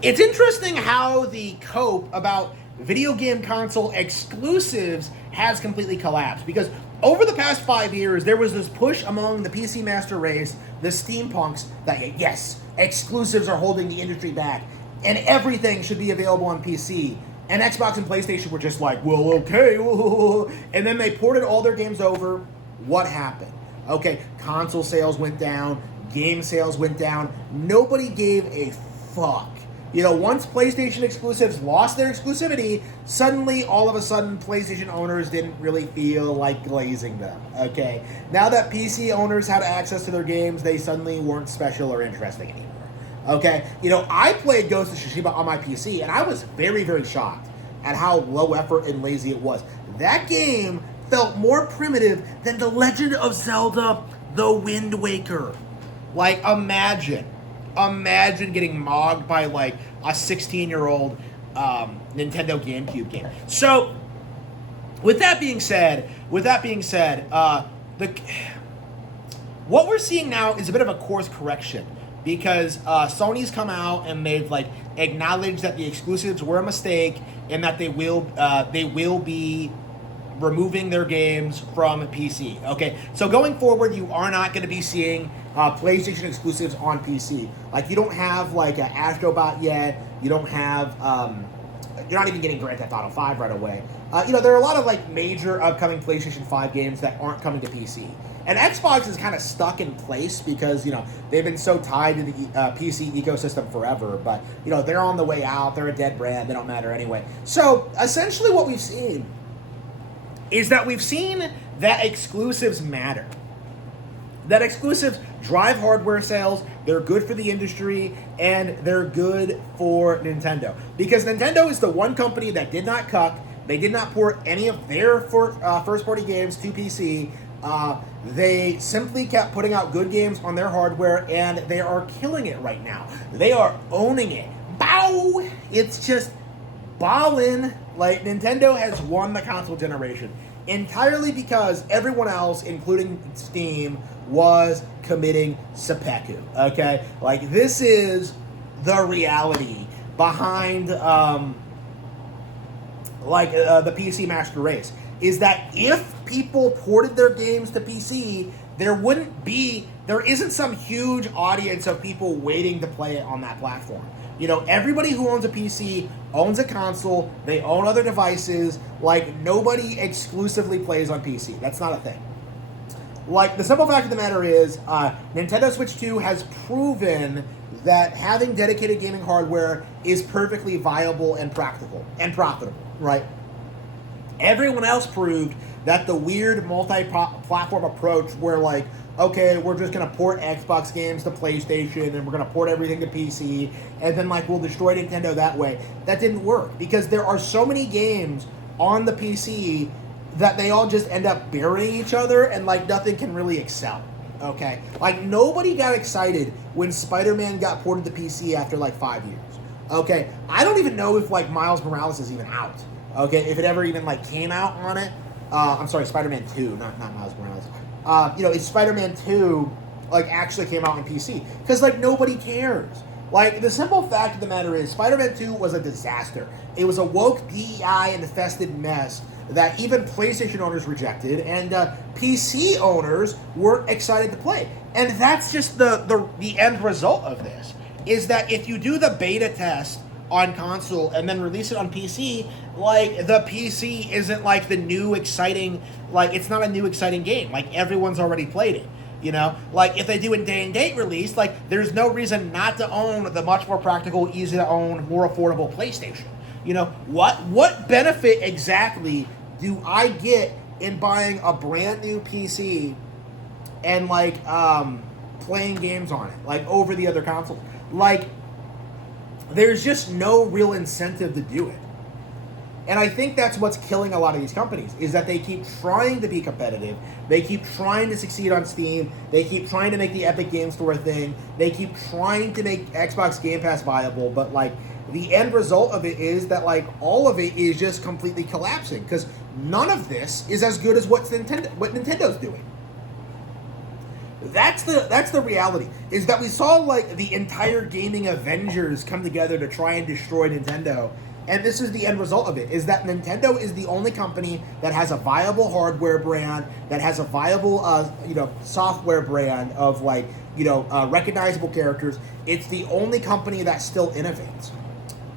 It's interesting how the cope about video game console exclusives has completely collapsed, because over the past 5 years there was this push among the PC master race, the steampunks, that yes, exclusives are holding the industry back and everything should be available on PC. And Xbox and PlayStation were just like, well, okay. And then they ported all their games over. What happened? Okay, console sales went down, game sales went down. Nobody gave a fuck. Once PlayStation exclusives lost their exclusivity, suddenly, all of a sudden, PlayStation owners didn't really feel like glazing them, okay? Now that PC owners had access to their games, they suddenly weren't special or interesting anymore. Okay, I played Ghost of Tsushima on my PC, and I was very, very shocked at how low effort and lazy it was. That game felt more primitive than The Legend of Zelda: The Wind Waker. Like, imagine getting mogged by like a 16-year-old Nintendo GameCube game. So, with that being said, what we're seeing now is a bit of a course correction. Because Sony's come out and they've like acknowledged that the exclusives were a mistake and that they will be removing their games from PC. Okay, so going forward, you are not going to be seeing PlayStation exclusives on PC. Like, you don't have like an Astrobot yet. You don't have. You're not even getting Grand Theft Auto 5 right away. There are a lot of like major upcoming PlayStation 5 games that aren't coming to PC. And Xbox is kind of stuck in place because, they've been so tied to the PC ecosystem forever. But, they're on the way out. They're a dead brand. They don't matter anyway. So, essentially what we've seen is that exclusives matter. That exclusives drive hardware sales, they're good for the industry, and they're good for Nintendo. Because Nintendo is the one company that did not cuck. They did not port any of their first-party games to PC. They simply kept putting out good games on their hardware, and they are killing it right now. They are owning it. Bow! It's just ballin'. Like, Nintendo has won the console generation entirely because everyone else, including Steam, was committing seppuku. Okay? Like, this is the reality behind the PC master race. Is that if people ported their games to PC, there isn't some huge audience of people waiting to play it on that platform. Everybody who owns a PC owns a console, they own other devices. Like, nobody exclusively plays on PC. That's not a thing. Like, the simple fact of the matter is, Nintendo Switch 2 has proven that having dedicated gaming hardware is perfectly viable and practical and profitable, right? Everyone else proved that the weird multi-platform approach where, like, okay, we're just going to port Xbox games to PlayStation and we're going to port everything to PC and then, like, we'll destroy Nintendo that way. That didn't work because there are so many games on the PC that they all just end up burying each other and, like, nothing can really excel. Okay? Like, nobody got excited when Spider-Man got ported to PC after, like, 5 years. Okay? I don't even know if, like, Miles Morales is even out. Okay, if it ever even, like, came out on it. I'm sorry, Spider-Man 2, not Miles Morales. If Spider-Man 2, like, actually came out on PC. Because, like, nobody cares. Like, the simple fact of the matter is, Spider-Man 2 was a disaster. It was a woke, DEI-infested mess that even PlayStation owners rejected, and PC owners weren't excited to play. And that's just the end result of this, is that if you do the beta test on console and then release it on PC, like, the PC isn't like the new exciting, like, it's not a new exciting game. Like, everyone's already played it. Like, if they do a day and date release, like, there's no reason not to own the much more practical, easy to own, more affordable PlayStation. What benefit exactly do I get in buying a brand new PC and, like, playing games on it, like, over the other consoles? Like, there's just no real incentive to do it. And I think that's what's killing a lot of these companies, is that they keep trying to be competitive. They keep trying to succeed on Steam. They keep trying to make the Epic Game Store a thing. They keep trying to make Xbox Game Pass viable. But, like, the end result of it is that, like, all of it is just completely collapsing. Because none of this is as good as what Nintendo's doing. That's the reality, is that we saw like the entire gaming Avengers come together to try and destroy Nintendo. And this is the end result of it, is that Nintendo is the only company that has a viable hardware brand, that has a viable software brand of recognizable characters. It's the only company that still innovates.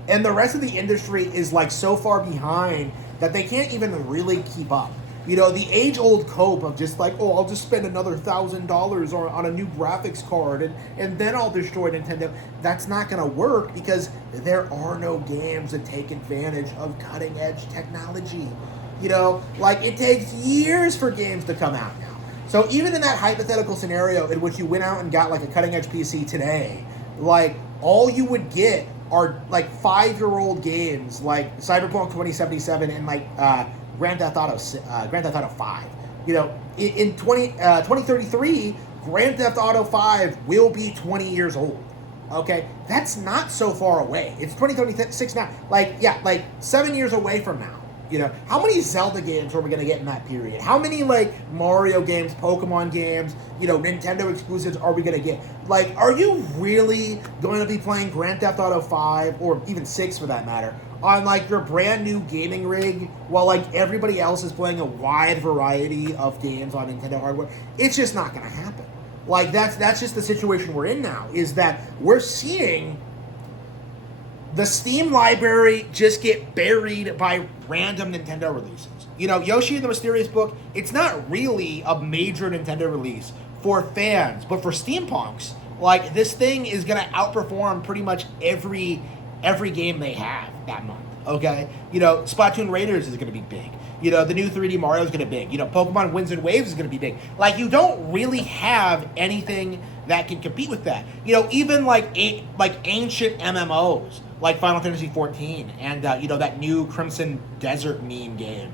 And the rest of the industry is like so far behind that they can't even really keep up. The age-old cope of just like, oh, I'll just spend another $1,000 on a new graphics card and then I'll destroy Nintendo. That's not going to work because there are no games that take advantage of cutting-edge technology. It takes years for games to come out now. So even in that hypothetical scenario in which you went out and got like a cutting-edge PC today, like all you would get are like 5-year-old games like Cyberpunk 2077 and Grand Theft Auto 5. In 2033, Grand Theft Auto 5 will be 20 years old. Okay, that's not so far away. It's 2036 now. 7 years away from now. How many Zelda games are we gonna get in that period? How many Mario games, Pokemon games, Nintendo exclusives are we gonna get? Are you really going to be playing Grand Theft Auto 5 or even 6 for that matter on your brand new gaming rig while everybody else is playing a wide variety of games on Nintendo hardware? It's just not gonna happen. That's just the situation we're in now, is that we're seeing the Steam library just get buried by random Nintendo releases. Yoshi and the Mysterious Book, it's not really a major Nintendo release for fans, but for steampunks, this thing is going to outperform pretty much every game they have that month, okay? Splatoon Raiders is going to be big. The new 3D Mario is going to be big. Pokemon Winds and Waves is going to be big. You don't really have anything that can compete with that. Even ancient MMOs, like Final Fantasy XIV and, that new Crimson Desert meme game.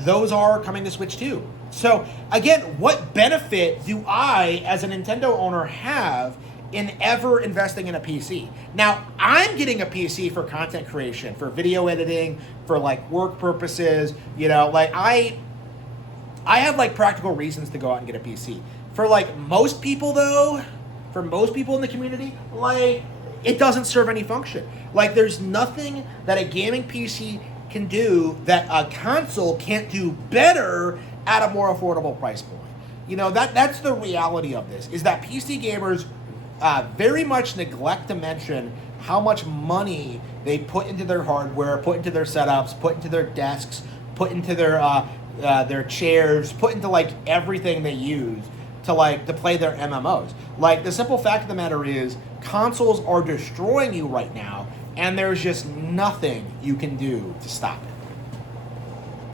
Those are coming to Switch too. So, again, what benefit do I, as a Nintendo owner, have in ever investing in a PC? Now, I'm getting a PC for content creation, for video editing, for work purposes. I have practical reasons to go out and get a PC. For most people though, for most people in the community, it doesn't serve any function. There's nothing that a gaming PC can do that a console can't do better at a more affordable price point. That's the reality of this, is that PC gamers very much neglect to mention how much money they put into their hardware, put into their setups, put into their desks, put into their chairs, put into everything they use to play their MMOs. The simple fact of the matter is, consoles are destroying you right now, and there's just nothing you can do to stop it.